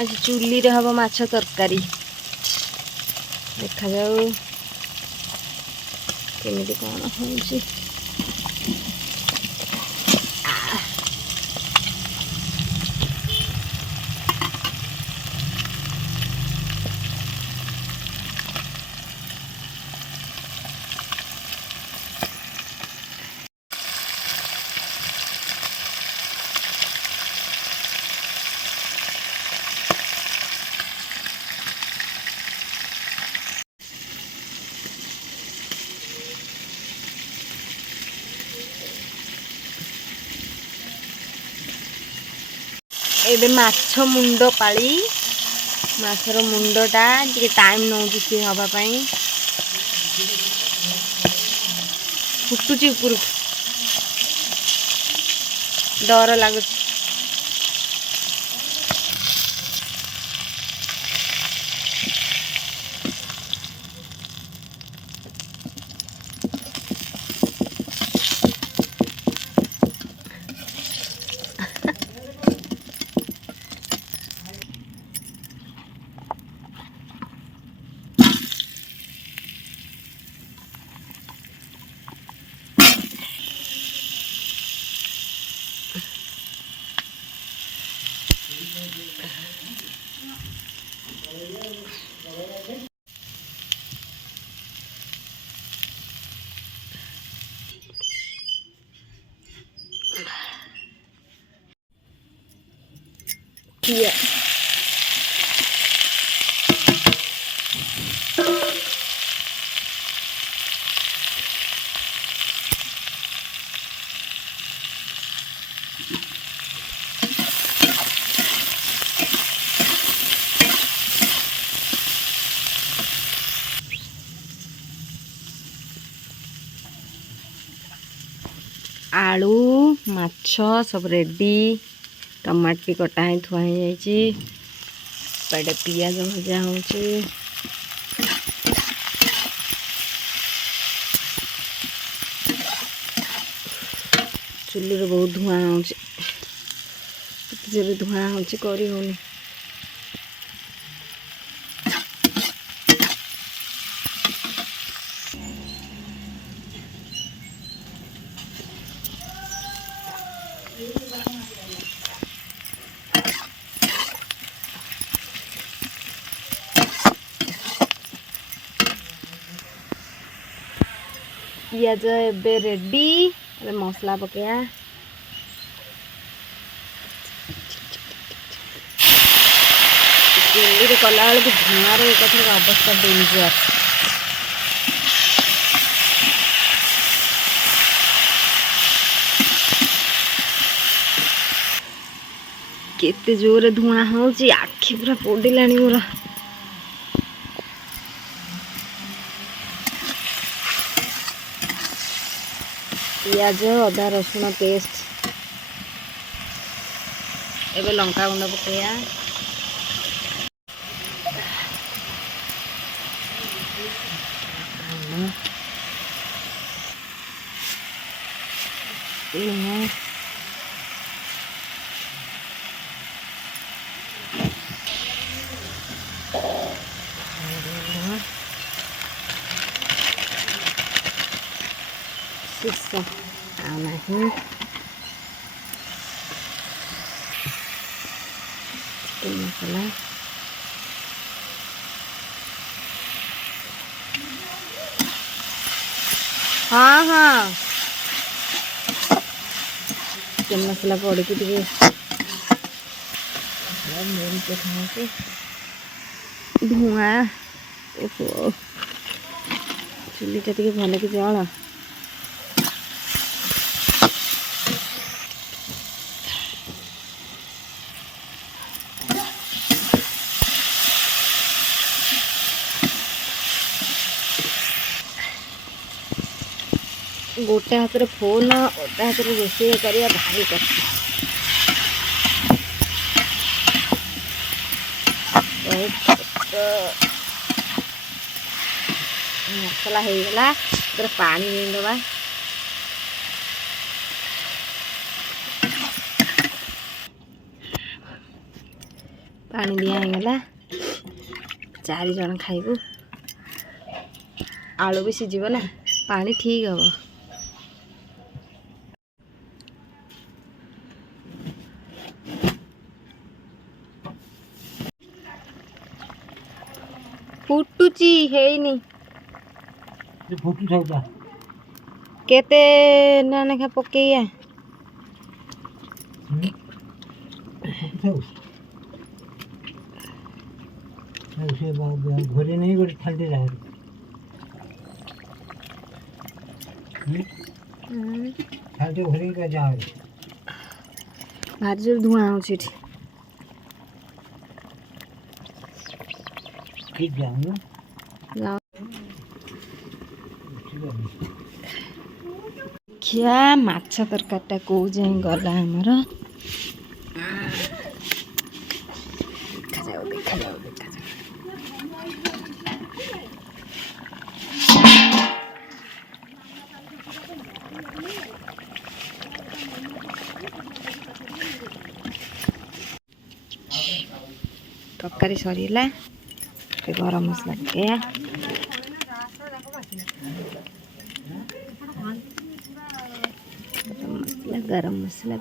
आज चुली रे हम माछ तरकारी देखा जाऊ केमिति कौन होउची। एबे माछ मुंड पाली माछर मुंडटा टिके टाइम नौची सी हवा पाई फुटुची ऊपर डर लागुच। Yeah. आलू माछ सब रेडी टमाटर भी कटा ही थुआ जाइए पियाज भजा हो चुली बहुत धुआं हो धुआं हो करी होनी। पियाज एबे रेडी अरे मसला पकया चुली कला बेलू धुआं एक अवस्था डेंजर। केते जोरे धुआं हो आखि पूरा पोड़िलानी मोर। पियाज अदा रसुण पेस्ट एबे लंका गुंड पकया नहीं मसाला हाँ हाँ चिकन मसाला पड़ी धुआं चुली टे भल कि जला गोटे हाथ में फोन गोटे हाथ में रोषे करिया भारी कष्ट। मसला हो गला पानी देवा पानी दिया गला 4 जन खाइबू आलू भी सीझ ना पानी ठीक हम फुटुची हेनी फुटू था केते नाना पकईया घरे नहीं गोटे खाली रहा खाली घरे का जाओ भारी जोर धुआं हो ठीक जाऊँ खिया माछ तरकारीटा कौ जाए गला आमर देखा जाओ तरकारी सरीला गरम मसला पकया गरम मसला